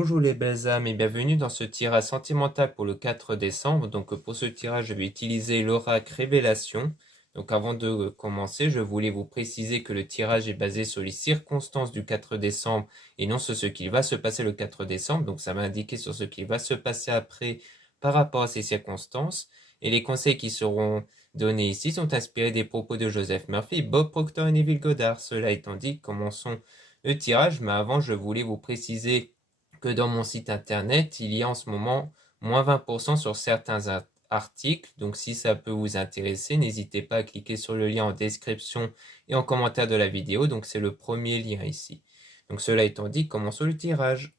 Bonjour les belles âmes et bienvenue dans ce tirage sentimental pour le 4 décembre. Donc pour ce tirage, je vais utiliser l'oracle Révélation. Donc avant de commencer, je voulais vous préciser que le tirage est basé sur les circonstances du 4 décembre et non sur ce qu'il va se passer le 4 décembre. Donc ça va indiquer sur ce qu'il va se passer après par rapport à ces circonstances. Et les conseils qui seront donnés ici sont inspirés des propos de Joseph Murphy, Bob Proctor et Neville Goddard. Cela étant dit, commençons le tirage. Mais avant, je voulais vous préciser que dans mon site internet, il y a en ce moment moins 20% sur certains articles. Donc si ça peut vous intéresser, n'hésitez pas à cliquer sur le lien en description et en commentaire de la vidéo. Donc c'est le premier lien ici. Donc cela étant dit, commençons le tirage.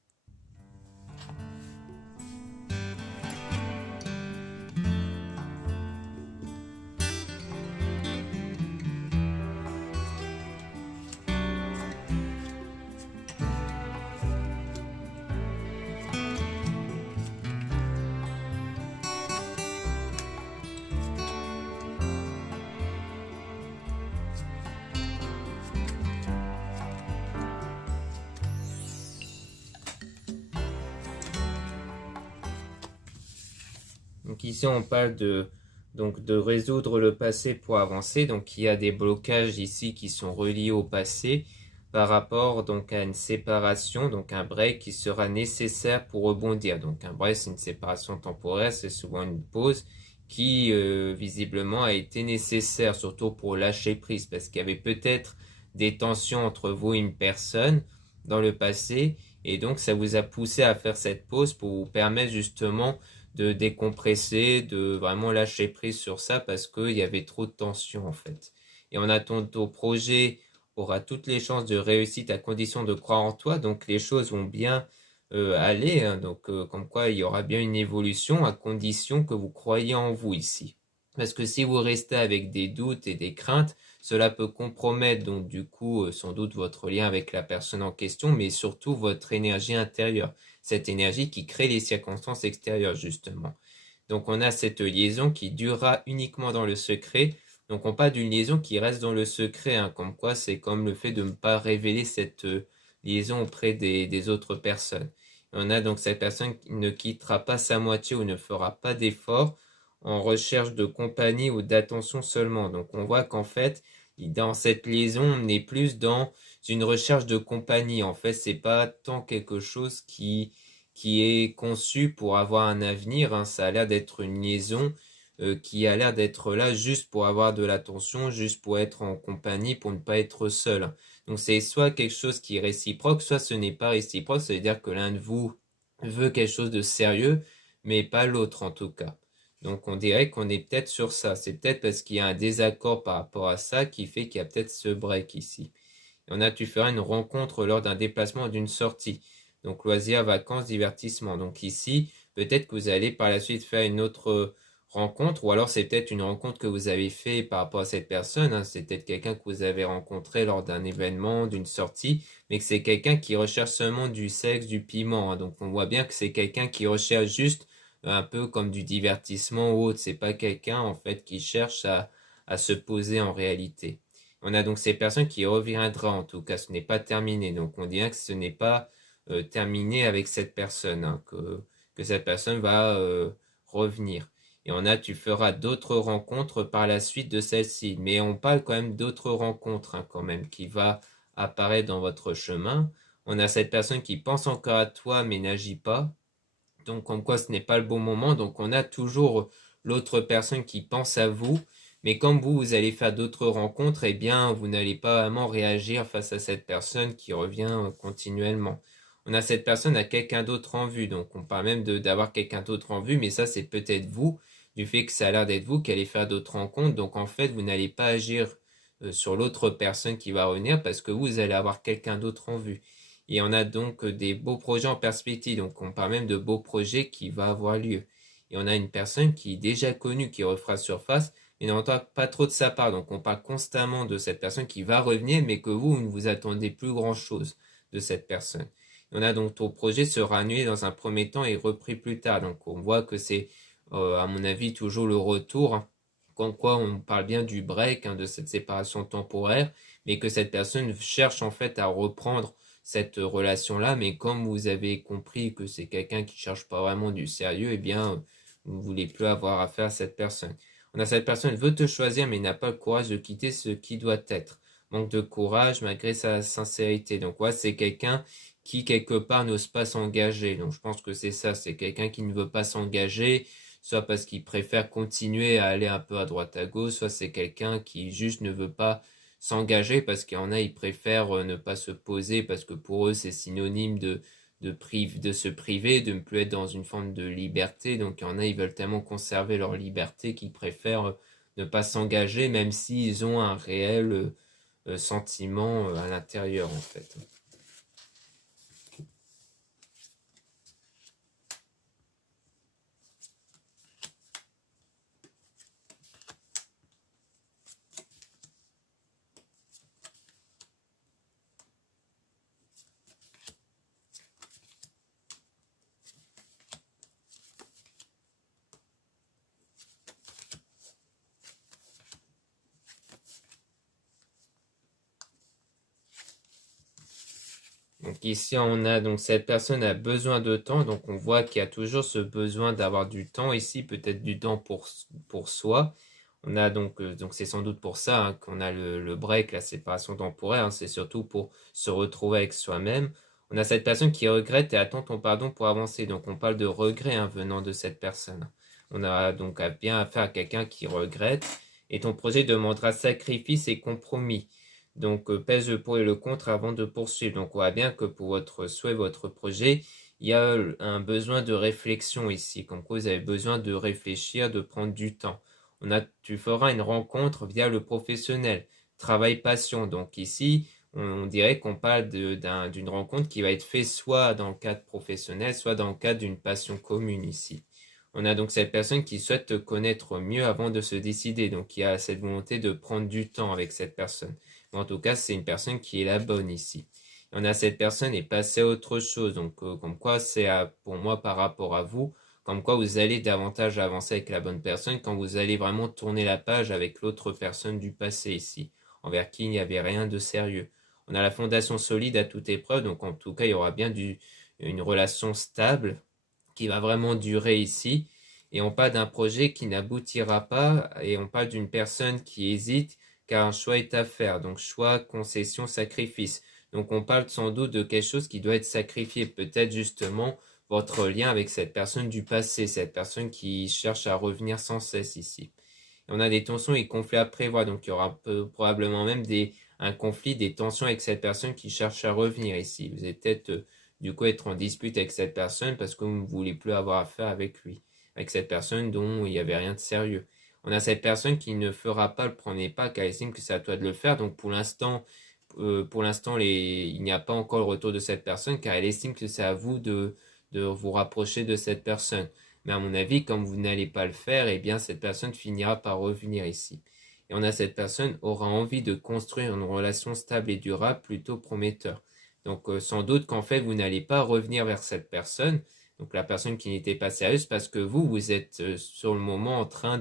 Donc ici on parle de résoudre le passé pour avancer. Donc il y a des blocages ici qui sont reliés au passé par rapport donc à une séparation, donc un break qui sera nécessaire pour rebondir. Donc un break c'est une séparation temporaire, c'est souvent une pause qui visiblement a été nécessaire, surtout pour lâcher prise, parce qu'il y avait peut-être des tensions entre vous et une personne dans le passé, et donc ça vous a poussé à faire cette pause pour vous permettre justement de décompresser, de vraiment lâcher prise sur ça parce qu'il y avait trop de tension en fait. Et en attendant, ton projet aura toutes les chances de réussite à condition de croire en toi, donc les choses vont bien aller, hein, donc comme quoi il y aura bien une évolution à condition que vous croyez en vous ici. Parce que si vous restez avec des doutes et des craintes, cela peut compromettre donc du coup sans doute votre lien avec la personne en question, mais surtout votre énergie intérieure, cette énergie qui crée les circonstances extérieures justement. Donc on a cette liaison qui durera uniquement dans le secret. Donc on parle d'une liaison qui reste dans le secret, hein, comme quoi c'est comme le fait de ne pas révéler cette liaison auprès des autres personnes. Et on a donc cette personne qui ne quittera pas sa moitié ou ne fera pas d'effort en recherche de compagnie ou d'attention seulement. Donc on voit qu'en fait, dans cette liaison, on est plus dans une recherche de compagnie. En fait, c'est pas tant quelque chose qui est conçu pour avoir un avenir, hein. Ça a l'air d'être une liaison qui a l'air d'être là juste pour avoir de l'attention, juste pour être en compagnie, pour ne pas être seul. Donc c'est soit quelque chose qui est réciproque, soit ce n'est pas réciproque. Ça veut dire que l'un de vous veut quelque chose de sérieux, mais pas l'autre en tout cas. Donc on dirait qu'on est peut-être sur ça. C'est peut-être parce qu'il y a un désaccord par rapport à ça qui fait qu'il y a peut-être ce break ici. Et on a, tu feras une rencontre lors d'un déplacement ou d'une sortie. Donc loisirs, vacances, divertissement. Donc ici, peut-être que vous allez par la suite faire une autre rencontre, ou alors c'est peut-être une rencontre que vous avez fait par rapport à cette personne, hein. C'est peut-être quelqu'un que vous avez rencontré lors d'un événement, d'une sortie, mais que c'est quelqu'un qui recherche seulement du sexe, du piment, hein. Donc on voit bien que c'est quelqu'un qui recherche juste un peu comme du divertissement ou autre. C'est pas quelqu'un en fait qui cherche à se poser en réalité. On a donc ces personnes qui reviendra, en tout cas ce n'est pas terminé. Donc on dirait que ce n'est pas terminé avec cette personne, hein, que cette personne va revenir. Et on a, tu feras d'autres rencontres par la suite de celle-ci. Mais on parle quand même d'autres rencontres, hein, quand même, qui va apparaître dans votre chemin. On a cette personne qui pense encore à toi mais n'agit pas. Donc comme quoi ce n'est pas le bon moment. Donc on a toujours l'autre personne qui pense à vous. Mais comme vous allez faire d'autres rencontres, eh bien, vous n'allez pas vraiment réagir face à cette personne qui revient continuellement. On a cette personne à quelqu'un d'autre en vue. Donc on parle même d'avoir quelqu'un d'autre en vue, mais ça c'est peut-être vous, du fait que ça a l'air d'être vous qui allez faire d'autres rencontres. Donc en fait, vous n'allez pas agir sur l'autre personne qui va revenir parce que vous allez avoir quelqu'un d'autre en vue. Et on a donc des beaux projets en perspective. Donc on parle même de beaux projets qui vont avoir lieu. Et on a une personne qui est déjà connue, qui refera surface, mais n'entend pas trop de sa part. Donc on parle constamment de cette personne qui va revenir, mais que vous ne vous attendez plus grand-chose de cette personne. Et on a donc ton projet sera annulé dans un premier temps et repris plus tard. Donc on voit que c'est, à mon avis, toujours le retour, hein. Comme quoi on parle bien du break, hein, de cette séparation temporaire, mais que cette personne cherche en fait à reprendre cette relation-là, mais comme vous avez compris que c'est quelqu'un qui cherche pas vraiment du sérieux, eh bien, vous ne voulez plus avoir affaire à cette personne. On a cette personne veut te choisir, mais n'a pas le courage de quitter ce qui doit être. Manque de courage malgré sa sincérité. Donc, ouais, c'est quelqu'un qui, quelque part, n'ose pas s'engager. Donc, je pense que c'est ça. C'est quelqu'un qui ne veut pas s'engager, soit parce qu'il préfère continuer à aller un peu à droite à gauche, soit c'est quelqu'un qui juste ne veut pas s'engager parce qu'il y en a, ils préfèrent ne pas se poser parce que pour eux, c'est synonyme de se priver, de ne plus être dans une forme de liberté. Donc il y en a, ils veulent tellement conserver leur liberté qu'ils préfèrent ne pas s'engager, même s'ils ont un réel sentiment à l'intérieur, en fait. Donc ici, on a donc cette personne a besoin de temps, donc on voit qu'il y a toujours ce besoin d'avoir du temps ici, peut-être du temps pour soi. On a donc c'est sans doute pour ça hein, qu'on a le break, la séparation temporaire, hein, c'est surtout pour se retrouver avec soi-même. On a cette personne qui regrette et attend ton pardon pour avancer, donc on parle de regret hein, venant de cette personne. On a donc bien affaire à quelqu'un qui regrette, et ton projet demandera sacrifice et compromis. Donc, pèse le pour et le contre avant de poursuivre. Donc, on voit bien que pour votre souhait, votre projet, il y a un besoin de réflexion ici. Comme quoi, vous avez besoin de réfléchir, de prendre du temps. Tu feras une rencontre via le professionnel. Travail passion. Donc, ici, on dirait qu'on parle d'une rencontre qui va être faite soit dans le cadre professionnel, soit dans le cadre d'une passion commune ici. On a donc cette personne qui souhaite te connaître mieux avant de se décider. Donc, il y a cette volonté de prendre du temps avec cette personne. En tout cas, c'est une personne qui est la bonne ici. On a cette personne est passée à autre chose. Donc, comme quoi, c'est pour moi par rapport à vous, comme quoi vous allez davantage avancer avec la bonne personne quand vous allez vraiment tourner la page avec l'autre personne du passé ici, envers qui il n'y avait rien de sérieux. On a la fondation solide à toute épreuve, donc en tout cas, il y aura bien une relation stable qui va vraiment durer ici. Et on parle d'un projet qui n'aboutira pas, et on parle d'une personne qui hésite, car un choix est à faire. Donc choix, concession, sacrifice. Donc on parle sans doute de quelque chose qui doit être sacrifié. Peut-être justement votre lien avec cette personne du passé, cette personne qui cherche à revenir sans cesse ici. Et on a des tensions et conflits à prévoir. Donc il y aura probablement même un conflit, des tensions avec cette personne qui cherche à revenir ici. Vous allez peut-être du coup être en dispute avec cette personne parce que vous ne voulez plus avoir affaire avec lui, avec cette personne dont il n'y avait rien de sérieux. On a cette personne qui ne fera pas le premier pas car elle estime que c'est à toi de le faire. Donc pour l'instant, il n'y a pas encore le retour de cette personne car elle estime que c'est à vous de vous rapprocher de cette personne. Mais à mon avis, comme vous n'allez pas le faire, eh bien cette personne finira par revenir ici. Et on a cette personne aura envie de construire une relation stable et durable plutôt prometteur. Donc sans doute qu'en fait vous n'allez pas revenir vers cette personne, donc la personne qui n'était pas sérieuse, parce que vous êtes sur le moment en train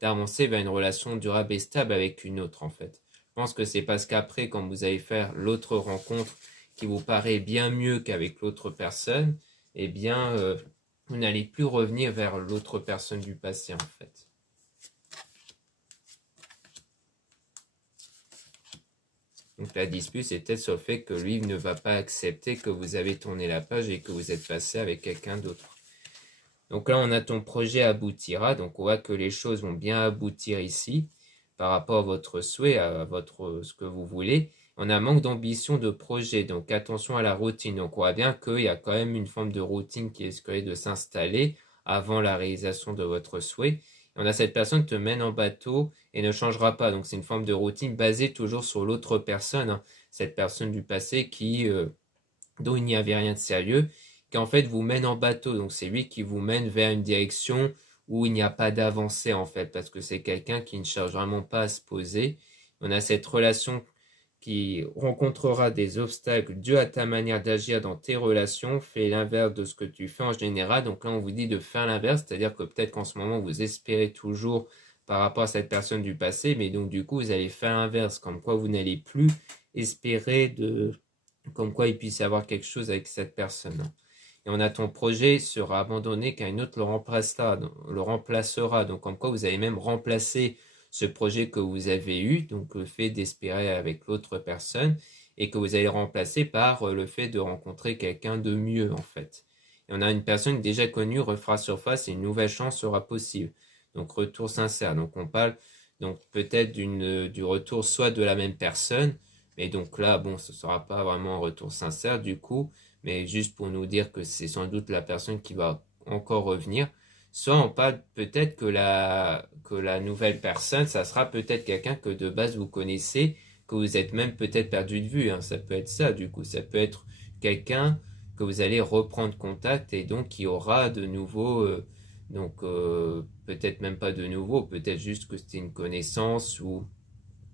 d'avancer vers une relation durable et stable avec une autre en fait. Je pense que c'est parce qu'après, quand vous allez faire l'autre rencontre qui vous paraît bien mieux qu'avec l'autre personne, eh bien vous n'allez plus revenir vers l'autre personne du passé en fait. Donc la dispute, c'est peut-être sur le fait que lui ne va pas accepter que vous avez tourné la page et que vous êtes passé avec quelqu'un d'autre. Donc là, on a ton projet aboutira. Donc on voit que les choses vont bien aboutir ici par rapport à votre souhait, ce que vous voulez. On a manque d'ambition de projet, donc attention à la routine. Donc on voit bien qu'il y a quand même une forme de routine qui risque de s'installer avant la réalisation de votre souhait. On a cette personne qui te mène en bateau et ne changera pas. Donc c'est une forme de routine basée toujours sur l'autre personne, hein, cette personne du passé dont il n'y avait rien de sérieux, qui en fait vous mène en bateau. Donc c'est lui qui vous mène vers une direction où il n'y a pas d'avancée en fait, parce que c'est quelqu'un qui ne cherche vraiment pas à se poser. On a cette relation qui rencontrera des obstacles dus à ta manière d'agir dans tes relations, fais l'inverse de ce que tu fais en général. Donc là, on vous dit de faire l'inverse, c'est-à-dire que peut-être qu'en ce moment, vous espérez toujours par rapport à cette personne du passé, mais donc du coup, vous allez faire l'inverse, comme quoi vous n'allez plus espérer comme quoi il puisse y avoir quelque chose avec cette personne. Et on a ton projet sera abandonné car une autre le remplacera. Donc comme quoi vous allez même remplacer ce projet que vous avez eu, donc le fait d'espérer avec l'autre personne, et que vous allez remplacer par le fait de rencontrer quelqu'un de mieux en fait. Et on a une personne déjà connue refera surface et une nouvelle chance sera possible. Donc retour sincère. Donc on parle donc peut-être du retour soit de la même personne, mais donc là bon ce sera pas vraiment un retour sincère du coup, mais juste pour nous dire que c'est sans doute la personne qui va encore revenir. Soit on parle peut-être que la nouvelle personne, ça sera peut-être quelqu'un que de base vous connaissez, que vous êtes même peut-être perdu de vue, hein. Ça peut être ça du coup, ça peut être quelqu'un que vous allez reprendre contact et donc qui aura de nouveau, peut-être même pas de nouveau, peut-être juste que c'était une connaissance ou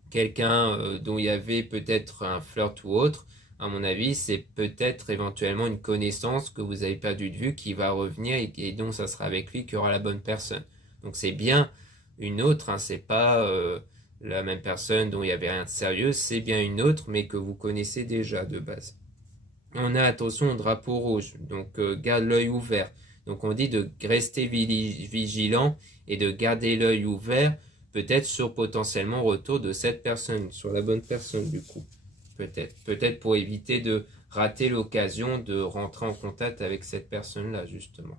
quelqu'un dont il y avait peut-être un flirt ou autre, à mon avis, c'est peut-être éventuellement une connaissance que vous avez perdu de vue qui va revenir et donc ça sera avec lui qu'il y aura la bonne personne. Donc c'est bien une autre, hein, c'est pas la même personne dont il n'y avait rien de sérieux, c'est bien une autre mais que vous connaissez déjà de base. On a attention au drapeau rouge, donc garde l'œil ouvert. Donc on dit de rester vigilant et de garder l'œil ouvert, peut-être sur potentiellement retour de cette personne, sur la bonne personne du coup. Peut-être pour éviter de rater l'occasion de rentrer en contact avec cette personne-là justement.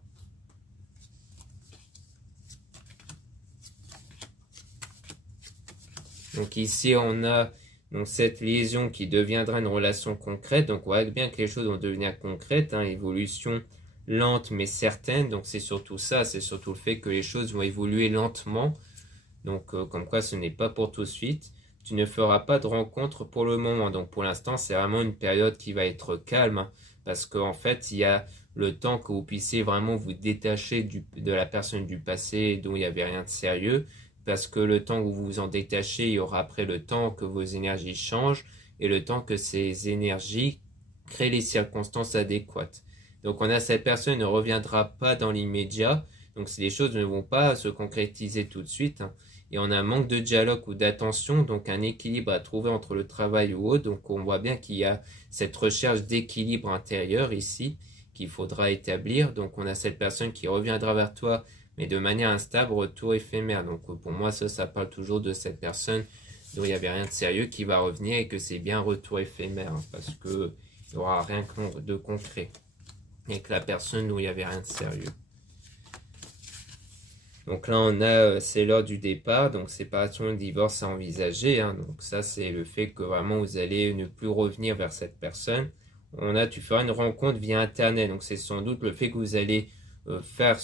Donc ici on a donc cette liaison qui deviendra une relation concrète. Donc on voit bien que les choses vont devenir concrètes, hein, évolution lente mais certaine. Donc c'est surtout ça, c'est surtout le fait que les choses vont évoluer lentement. Donc comme quoi ce n'est pas pour tout de suite. Tu ne feras pas de rencontre pour le moment. Donc pour l'instant c'est vraiment une période qui va être calme, hein, parce qu'en fait il y a le temps que vous puissiez vraiment vous détacher de la personne du passé dont il n'y avait rien de sérieux, parce que le temps que vous vous en détachez, il y aura après le temps que vos énergies changent et le temps que ces énergies créent les circonstances adéquates. Donc on a cette personne ne reviendra pas dans l'immédiat, donc les choses ne vont pas se concrétiser tout de suite, hein, et on a un manque de dialogue ou d'attention, donc un équilibre à trouver entre le travail ou autre. Donc on voit bien qu'il y a cette recherche d'équilibre intérieur ici qu'il faudra établir. Donc on a cette personne qui reviendra vers toi mais de manière instable, retour éphémère. Donc pour moi, ça parle toujours de cette personne dont il n'y avait rien de sérieux qui va revenir et que c'est bien retour éphémère, hein, parce qu'il n'y aura rien de concret. Et que la personne dont il n'y avait rien de sérieux. Donc là, on a, c'est l'heure du départ, donc séparation et divorce à envisager, hein. Donc ça, c'est le fait que vraiment vous allez ne plus revenir vers cette personne. On a, tu feras une rencontre via Internet, donc c'est sans doute le fait que vous allez faire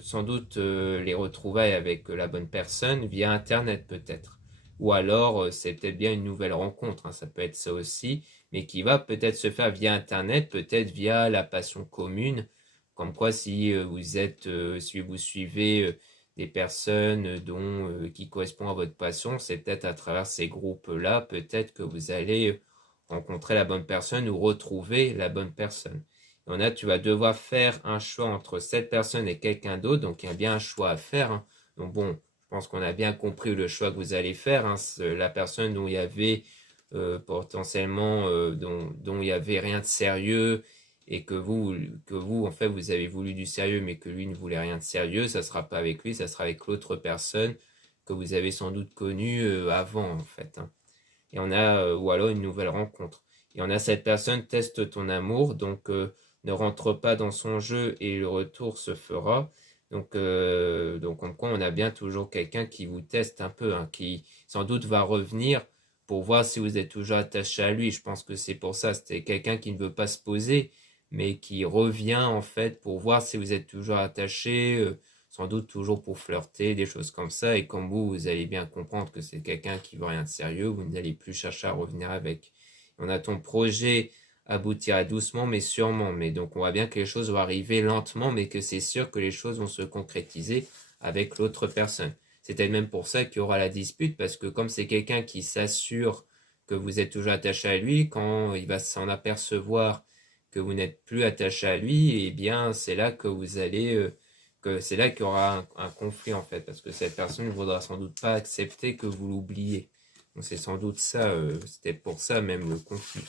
sans doute les retrouvailles avec la bonne personne via Internet peut-être. Ou alors c'est peut-être bien une nouvelle rencontre, hein, ça peut être ça aussi, mais qui va peut-être se faire via Internet, peut-être via la passion commune, comme quoi si si vous suivez des personnes qui correspondent à votre passion, c'est peut-être à travers ces groupes-là, peut-être que vous allez rencontrer la bonne personne ou retrouver la bonne personne. On a, tu vas devoir faire un choix entre cette personne et quelqu'un d'autre, donc il y a bien un choix à faire, hein. Donc bon, je pense qu'on a bien compris le choix que vous allez faire, hein. La personne dont il y avait potentiellement, dont il y avait rien de sérieux, et que vous, en fait, vous avez voulu du sérieux, mais que lui ne voulait rien de sérieux, ça sera pas avec lui, ça sera avec l'autre personne que vous avez sans doute connue avant, en fait, hein. Et on a, ou alors une nouvelle rencontre. Et on a cette personne teste ton amour, donc ne rentre pas dans son jeu et le retour se fera. Donc en quoi on a bien toujours quelqu'un qui vous teste un peu, hein, qui sans doute va revenir pour voir si vous êtes toujours attaché à lui. Je pense que c'est pour ça, c'était quelqu'un qui ne veut pas se poser, mais qui revient en fait pour voir si vous êtes toujours attaché, sans doute toujours pour flirter, des choses comme ça. Et comme vous allez bien comprendre que c'est quelqu'un qui veut rien de sérieux, vous n'allez plus chercher à revenir avec. On a ton projet aboutira doucement mais sûrement. Mais donc on voit bien que les choses vont arriver lentement, mais que c'est sûr que les choses vont se concrétiser avec l'autre personne. C'est peut-être même pour ça qu'il y aura la dispute, parce que comme c'est quelqu'un qui s'assure que vous êtes toujours attaché à lui, quand il va s'en apercevoir que vous n'êtes plus attaché à lui, eh bien c'est là que vous allez que c'est là qu'il y aura un conflit en fait, parce que cette personne ne voudra sans doute pas accepter que vous l'oubliez. Donc c'est sans doute ça, c'était pour ça même le conflit.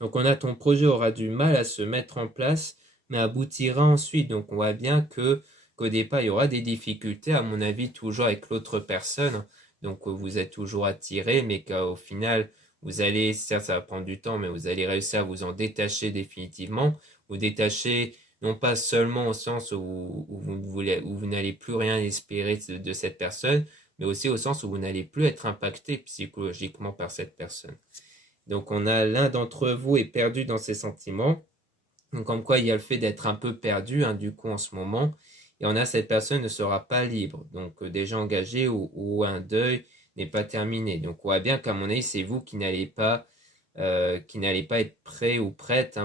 Donc on a ton projet aura du mal à se mettre en place, mais aboutira ensuite. Donc on voit bien qu'au départ, il y aura des difficultés, à mon avis, toujours avec l'autre personne. Donc vous êtes toujours attiré, mais qu'au final, vous allez, certes ça va prendre du temps, mais vous allez réussir à vous en détacher définitivement. Vous détacher non pas seulement au sens où vous n'allez plus rien espérer de cette personne, mais aussi au sens où vous n'allez plus être impacté psychologiquement par cette personne. Donc on a l'un d'entre vous est perdu dans ses sentiments. Donc comme quoi il y a le fait d'être un peu perdu du coup en ce moment. Et on a cette personne ne sera pas libre. Donc déjà engagé ou un deuil n'est pas terminé. Donc on voit bien qu'à mon avis c'est vous qui n'allez pas être prêt ou prête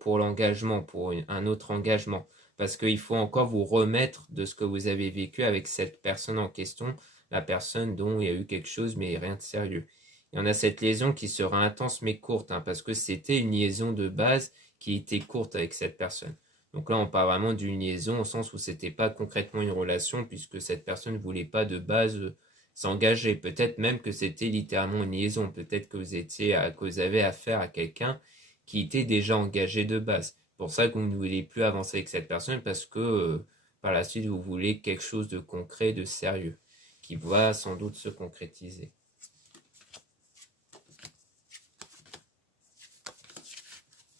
pour l'engagement, pour un autre engagement. Parce qu'il faut encore vous remettre de ce que vous avez vécu avec cette personne en question, la personne dont il y a eu quelque chose mais rien de sérieux. Et on a cette liaison qui sera intense mais courte, parce que c'était une liaison de base qui était courte avec cette personne. Donc là, on parle vraiment d'une liaison au sens où c'était pas concrètement une relation puisque cette personne ne voulait pas de base s'engager. Peut-être même que c'était littéralement une liaison. Peut-être que vous avez affaire à quelqu'un qui était déjà engagé de base. C'est pour ça que vous ne voulez plus avancer avec cette personne parce que par la suite, vous voulez quelque chose de concret, de sérieux, qui va sans doute se concrétiser.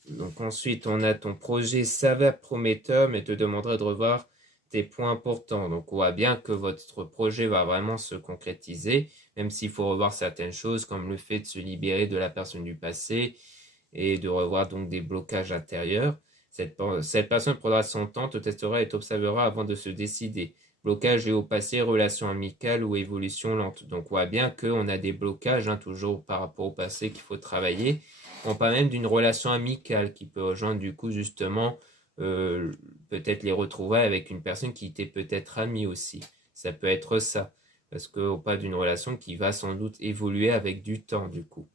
Donc ensuite, on a ton projet s'avère prometteur, mais te demanderait de revoir tes points importants. Donc on voit bien que votre projet va vraiment se concrétiser, même s'il faut revoir certaines choses, comme le fait de se libérer de la personne du passé et de revoir donc des blocages intérieurs. Cette personne prendra son temps, te testera et t'observera avant de se décider. Blocage lié au passé, relation amicale ou évolution lente. Donc on voit bien qu'on a des blocages, toujours par rapport au passé qu'il faut travailler. On parle même d'une relation amicale qui peut rejoindre du coup justement peut-être les retrouvailles avec une personne qui était peut-être amie aussi. Ça peut être ça. Parce qu'on parle d'une relation qui va sans doute évoluer avec du temps du coup.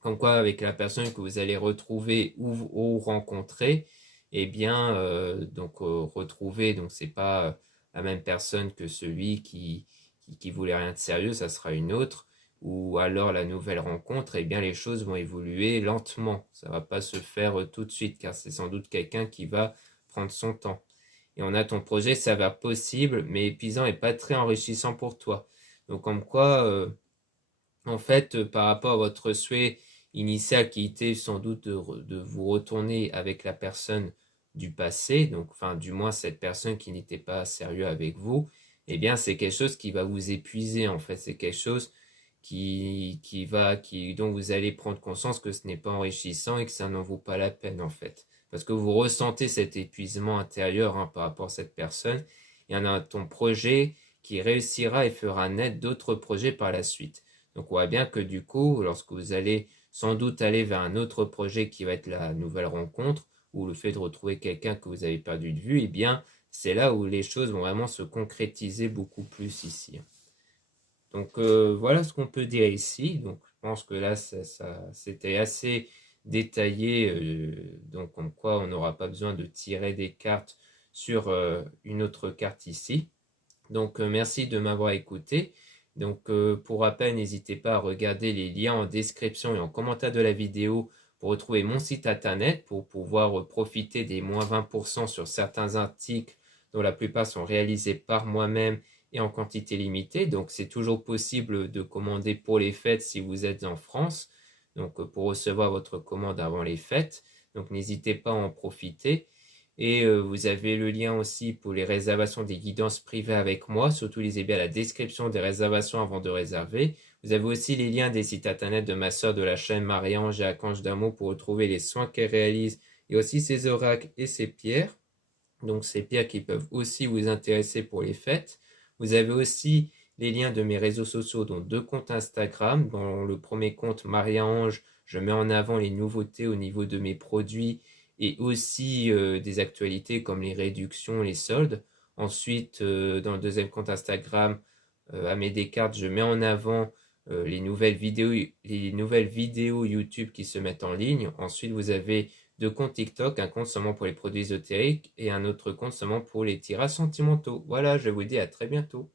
Comme quoi avec la personne que vous allez retrouver ou rencontrer, eh bien retrouver, donc c'est pas la même personne que celui qui voulait rien de sérieux, ça sera une autre. Ou alors la nouvelle rencontre, eh bien les choses vont évoluer lentement. Ça va pas se faire tout de suite, car c'est sans doute quelqu'un qui va prendre son temps. Et on a ton projet, ça va possible, mais épuisant et pas très enrichissant pour toi. Donc comme quoi, en fait, par rapport à votre souhait initial qui était sans doute de vous retourner avec la personne du passé, donc enfin du moins cette personne qui n'était pas sérieux avec vous, eh bien c'est quelque chose qui va vous épuiser en fait. C'est quelque chose dont vous allez prendre conscience que ce n'est pas enrichissant et que ça n'en vaut pas la peine en fait. Parce que vous ressentez cet épuisement intérieur par rapport à cette personne. Il y en a ton projet qui réussira et fera naître d'autres projets par la suite. Donc on voit bien que du coup, lorsque vous allez sans doute aller vers un autre projet qui va être la nouvelle rencontre ou le fait de retrouver quelqu'un que vous avez perdu de vue, eh bien c'est là où les choses vont vraiment se concrétiser beaucoup plus ici. Donc voilà ce qu'on peut dire ici. Donc je pense que là c'était assez détaillé, donc comme quoi on n'aura pas besoin de tirer des cartes sur une autre carte ici. Donc merci de m'avoir écouté. Donc pour rappel, n'hésitez pas à regarder les liens en description et en commentaire de la vidéo pour retrouver mon site internet pour pouvoir profiter des moins 20% sur certains articles dont la plupart sont réalisés par moi-même et en quantité limitée. Donc c'est toujours possible de commander pour les fêtes si vous êtes en France, donc pour recevoir votre commande avant les fêtes. Donc n'hésitez pas à en profiter. Et vous avez le lien aussi pour les réservations des guidances privées avec moi. Surtout, lisez bien la description des réservations avant de réserver. Vous avez aussi les liens des sites internet de ma sœur de la chaîne Marie-Ange et Archange d'Amour pour retrouver les soins qu'elle réalise et aussi ses oracles et ses pierres. Donc, ces pierres qui peuvent aussi vous intéresser pour les fêtes. Vous avez aussi les liens de mes réseaux sociaux, dont 2 comptes Instagram. Dans le premier compte Marie-Ange, je mets en avant les nouveautés au niveau de mes produits et aussi des actualités comme les réductions, les soldes. Ensuite, dans le deuxième compte Instagram, Amédée Descartes, je mets en avant les nouvelles vidéos YouTube qui se mettent en ligne. Ensuite, vous avez 2 comptes TikTok, un compte seulement pour les produits ésotériques et un autre compte seulement pour les tirages sentimentaux. Voilà, je vous dis à très bientôt.